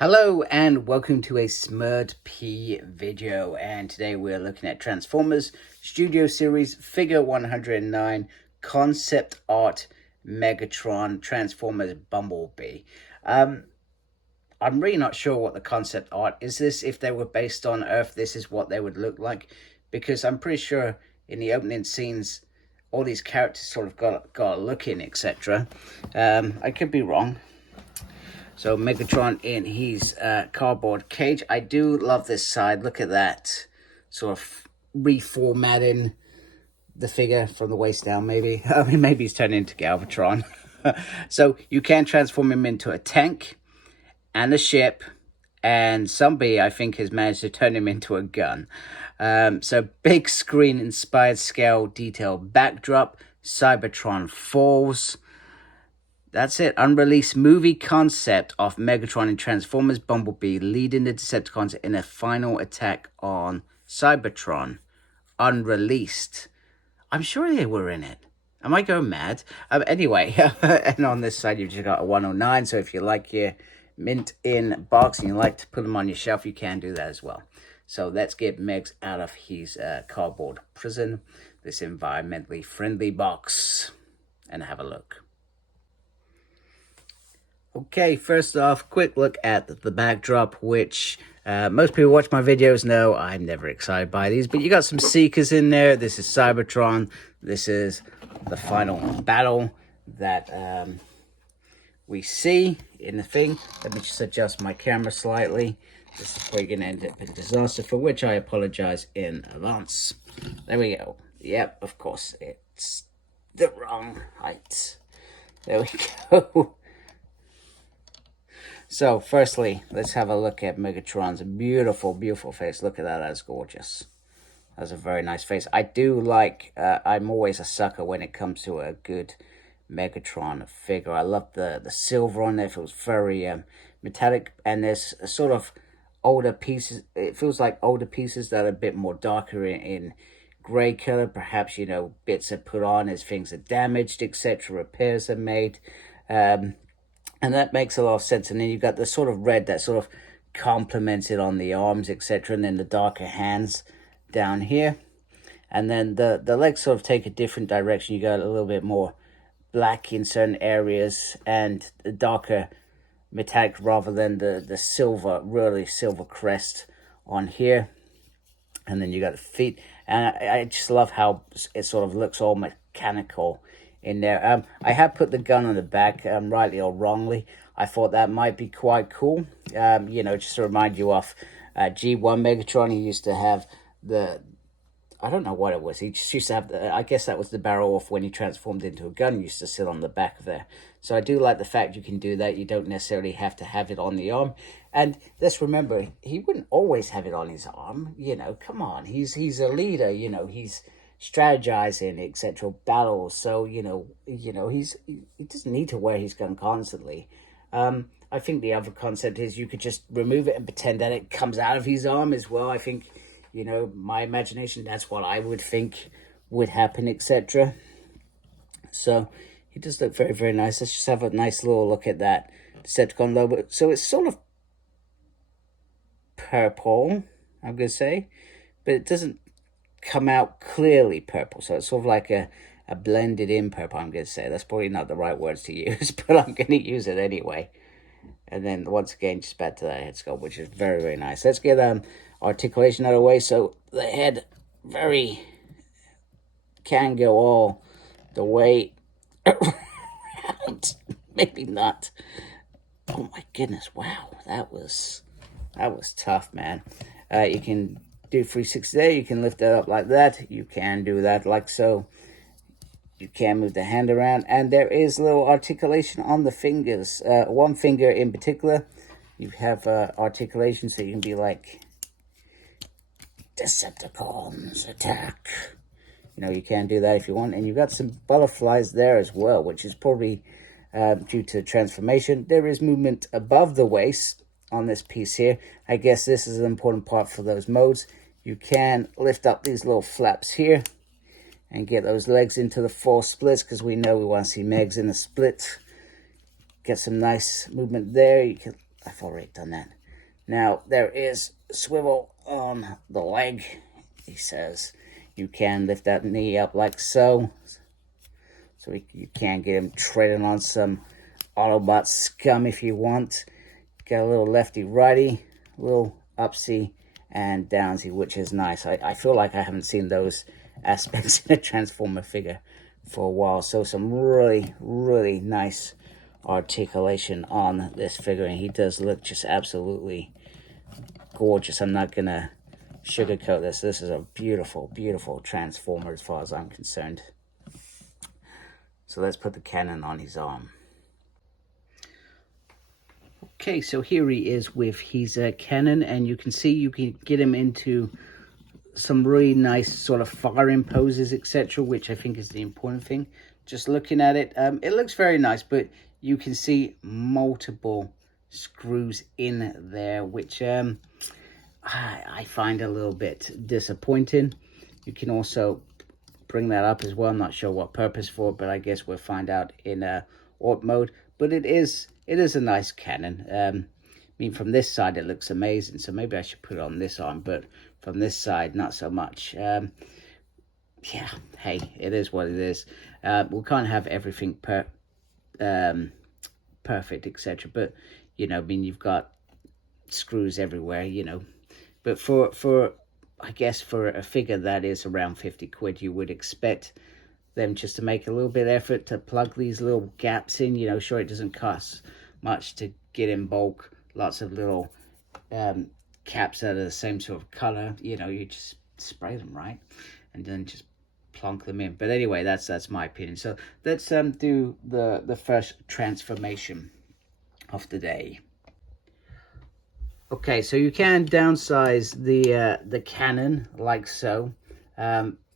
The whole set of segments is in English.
Hello and welcome to a Smurd P video, and today we're looking at Transformers Studio Series Figure 109 Concept Art Megatron Transformers Bumblebee. I'm really not sure what the concept art is. This, if they were based on Earth, this is what they would look like, because I'm pretty sure in the opening scenes all these characters sort of got a look in, etc. I could be wrong. So Megatron in his cardboard cage. I do love this side. Look at that. Sort of reformatting the figure from the waist down, maybe. I mean, maybe he's turned into Galvatron. So you can transform him into a tank and a ship. And somebody, I think, has managed to turn him into a gun. So big screen inspired scale detail backdrop. Cybertron Falls. That's it. Unreleased movie concept of Megatron and Transformers Bumblebee leading the Decepticons in a final attack on Cybertron. Unreleased. I'm sure they were in it. Am I going mad? Anyway, and on this side you've just got a 109. So if you like your mint in box and you like to put them on your shelf, you can do that as well. So let's get Megs out of his cardboard prison, this environmentally friendly box, and have a look. Okay, first off, quick look at the backdrop, which most people who watch my videos know I'm never excited by these, but you got some Seekers in there. This is Cybertron. This is the final battle that we see in the thing. Let me just adjust my camera slightly. This is probably going to end up in disaster, for which I apologize in advance. There we go. Yep, of course, it's the wrong height. There we go. So, firstly, let's have a look at Megatron's beautiful, beautiful face. Look at that, that's gorgeous. That's a very nice face. I do like, I'm always a sucker when it comes to a good Megatron figure. I love the silver on there. It feels very metallic, and there's a sort of older pieces. It feels like older pieces that are a bit more darker in grey color. Perhaps, you know, bits are put on as things are damaged, etc. Repairs are made. And that makes a lot of sense. And then you've got the sort of red that sort of complements it on the arms, etc. And then the darker hands down here. And then the legs sort of take a different direction. You got a little bit more black in certain areas and the darker metallic rather than the silver, really silver crest on here. And then you got the feet. And I just love how it sort of looks all mechanical in there. I have put the gun on the back, rightly or wrongly. I thought that might be quite cool. You know, just to remind you of G1 Megatron. He used to have I don't know what it was. He just used to have I guess that was the barrel off when he transformed into a gun. He used to sit on the back of there. So I do like the fact you can do that. You don't necessarily have to have it on the arm. And let's remember, he wouldn't always have it on his arm. You know, come on. He's a leader. You know, he's strategizing, etc. battles. So he doesn't need to wear his gun constantly. I think the other concept is you could just remove it and pretend that it comes out of his arm as well. I think, you know, my imagination, that's what I would think would happen, etc. So he does look very, very nice. Let's just have a nice little look at that Decepticon logo. So it's sort of purple, I'm gonna say, but it doesn't come out clearly purple, so it's sort of like a blended in purple, I'm going to say. That's probably not the right words to use, but I'm going to use it anyway. And then once again, just back to that head sculpt, which is very, very nice. Let's get articulation out of the way. So the head can go all the way around. Maybe not. Oh my goodness, wow, that was tough, man. You can do 360 there. You can lift it up like that. You can do that like so. You can move the hand around, and there is a little articulation on the fingers. One finger in particular, you have articulation, so you can be like, Decepticons attack. You know, you can do that if you want. And you've got some butterflies there as well, which is probably due to transformation. There is movement above the waist on this piece here. I guess this is an important part for those modes. You can lift up these little flaps here and get those legs into the 4 splits, because we know we want to see Megs in a split. Get some nice movement there. You can I've already done that. Now, there is swivel on the leg. He says you can lift that knee up like so. So you can get him treading on some Autobot scum if you want. Got a little lefty-righty, a little upsy and downsy, which is nice. I feel like I haven't seen those aspects in a Transformer figure for a while. So some really, really nice articulation on this figure. And he does look just absolutely gorgeous. I'm not going to sugarcoat this. This is a beautiful, beautiful Transformer as far as I'm concerned. So let's put the cannon on his arm. Okay, so here he is with his cannon, and you can see you can get him into some really nice sort of firing poses, etc., which I think is the important thing. Just looking at it, it looks very nice, but you can see multiple screws in there, which I find a little bit disappointing. You can also bring that up as well. I'm not sure what purpose for, but I guess we'll find out in Art mode. But it is a nice cannon. I mean, from this side it looks amazing, so maybe I should put it on this arm, but from this side not so much. Yeah, hey, it is what it is. We can't have everything perfect, etc., but you know, I mean, you've got screws everywhere, you know. But for I guess for a figure that is around 50 quid, you would expect them just to make a little bit of effort to plug these little gaps in. You know, sure, it doesn't cost much to get in bulk lots of little caps that are the same sort of color. You know, you just spray them, right, and then just plonk them in. But anyway, that's my opinion. So let's do the first transformation of the day. Okay, so you can downsize the cannon like so.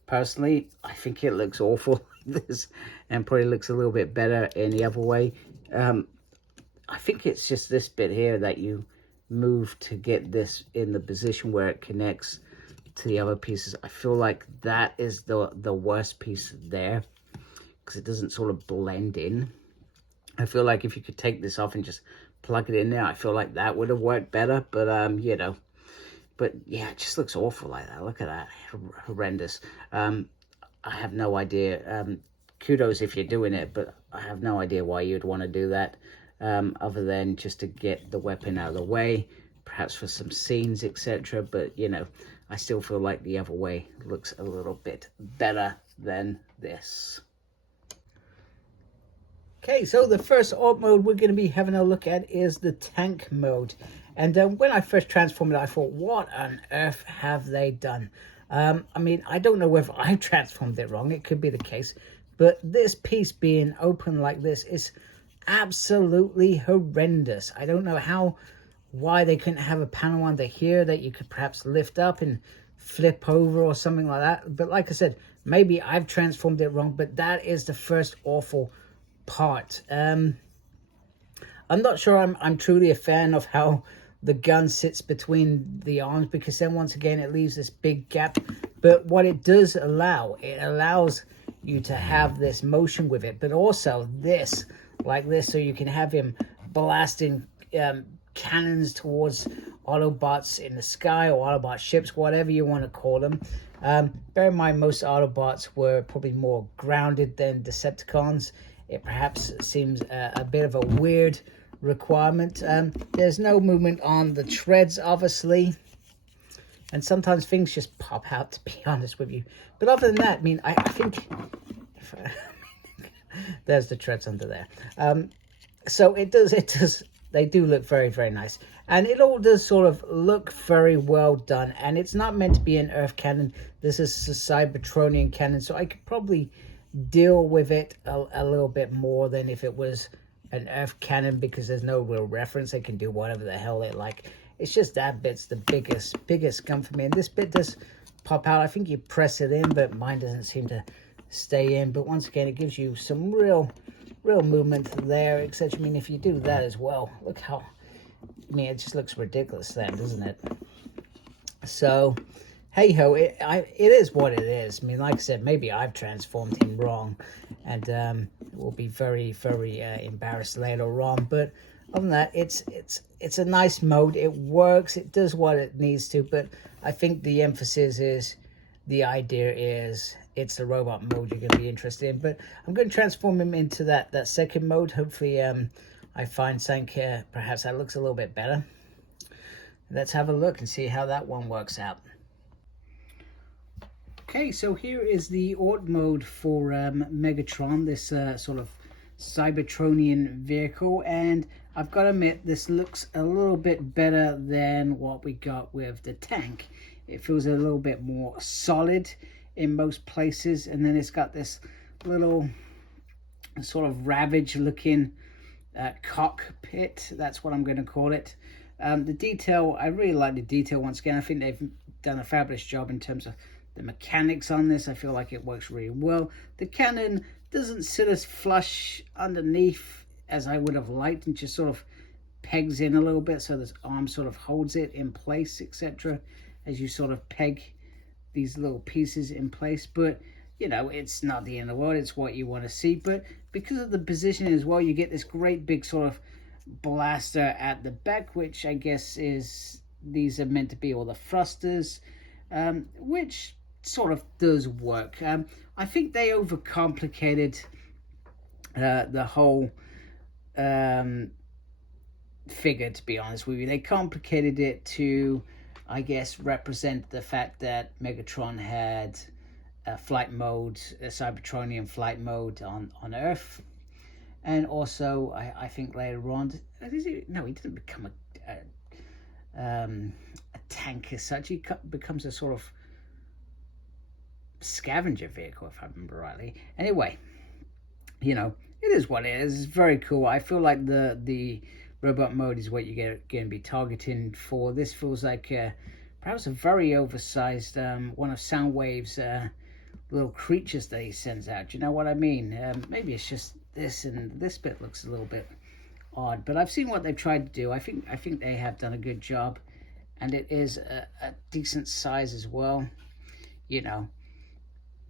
Personally, I think it looks awful like this, and probably looks a little bit better in the other way. I think it's just this bit here that you move to get this in the position where it connects to the other pieces. I feel like that is the worst piece there, because it doesn't sort of blend in. I feel like if you could take this off and just plug it in there, I feel like that would have worked better. But you know, but yeah, it just looks awful like that. Look at that, horrendous. I have no idea. Kudos if you're doing it, but I have no idea why you'd want to do that, other than just to get the weapon out of the way, perhaps for some scenes, etc. But you know, I still feel like the other way looks a little bit better than this. Okay, so the first art mode we're going to be having a look at is the tank mode. And when I first transformed it, I thought, what on earth have they done? I mean, I don't know whether I transformed it wrong. It could be the case. But this piece being open like this is absolutely horrendous. I don't know why they couldn't have a panel under here that you could perhaps lift up and flip over or something like that. But like I said, maybe I've transformed it wrong, but that is the first awful part. I'm not sure I'm truly a fan of how the gun sits between the arms, because then once again it leaves this big gap. But what it does allow, it allows you to have this motion with it, but also this, like this, so you can have him blasting cannons towards Autobots in the sky, or Autobot ships, whatever you want to call them. Bear in mind, most Autobots were probably more grounded than Decepticons. It perhaps seems a bit of a weird requirement. There's no movement on the treads, obviously. And sometimes things just pop out, to be honest with you. But other than that, I mean, I think... there's the treads under there. So it does... They do look very, very nice. And it all does sort of look very well done. And it's not meant to be an Earth cannon. This is a Cybertronian cannon. So I could probably deal with it a little bit more than if it was an Earth cannon, because there's no real reference. They can do whatever the hell they like. It's just that bit's the biggest gun for me. And this bit does pop out. I think you press it in, but mine doesn't seem to stay in. But once again, it gives you some real movement there, etc. I mean, if you do that as well, look how, I mean, it just looks ridiculous then, doesn't it? So, hey ho, it is what it is. I mean, like I said, maybe I've transformed him wrong, and we'll be very, very embarrassed later on. But other than that, it's a nice mode. It works. It does what it needs to. But I think the emphasis is, the idea is, it's the robot mode you're going to be interested in. But I'm going to transform him into that second mode. Hopefully, I find something perhaps that looks a little bit better. Let's have a look and see how that one works out. Okay, so here is the Art mode for Megatron, this sort of Cybertronian vehicle, and I've got to admit this looks a little bit better than what we got with the tank. It feels a little bit more solid in most places, and then it's got this little sort of ravage looking cockpit. That's what I'm going to call it. The detail, I really like the detail. Once again, I think they've done a fabulous job in terms of the mechanics on this. I feel like it works really well. The cannon doesn't sit as flush underneath as I would have liked, and just sort of pegs in a little bit, so this arm sort of holds it in place, etc., as you sort of peg these little pieces in place. But you know, it's not the end of the world. It's what you want to see. But because of the positioning as well, you get this great big sort of blaster at the back, which I guess is, these are meant to be all the thrusters, which sort of does work. I think they overcomplicated the whole figure, to be honest with you. They complicated it to, I guess, represent the fact that Megatron had a flight mode, a Cybertronian flight mode on Earth. And also, I think later on, no, he didn't become a tank as such. He becomes a sort of scavenger vehicle, if I remember rightly. Anyway, you know, it is what it is. It's very cool. I feel like the robot mode is what you're going to be targeting for. This feels like perhaps a very oversized one of Soundwave's little creatures that he sends out. Do you know what I mean? Maybe it's just this, and this bit looks a little bit odd, but I've seen what they've tried to do. I think they have done a good job, and it is a decent size as well. You know,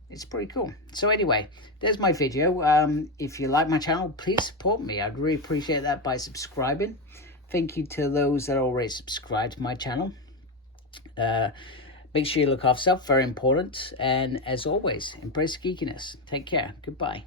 it's pretty cool. So anyway, there's my video. If you like my channel, please support me. I'd really appreciate that by subscribing. Thank you to those that already subscribed to my channel. Make sure you look after yourself, very important. And as always, embrace geekiness. Take care. Goodbye.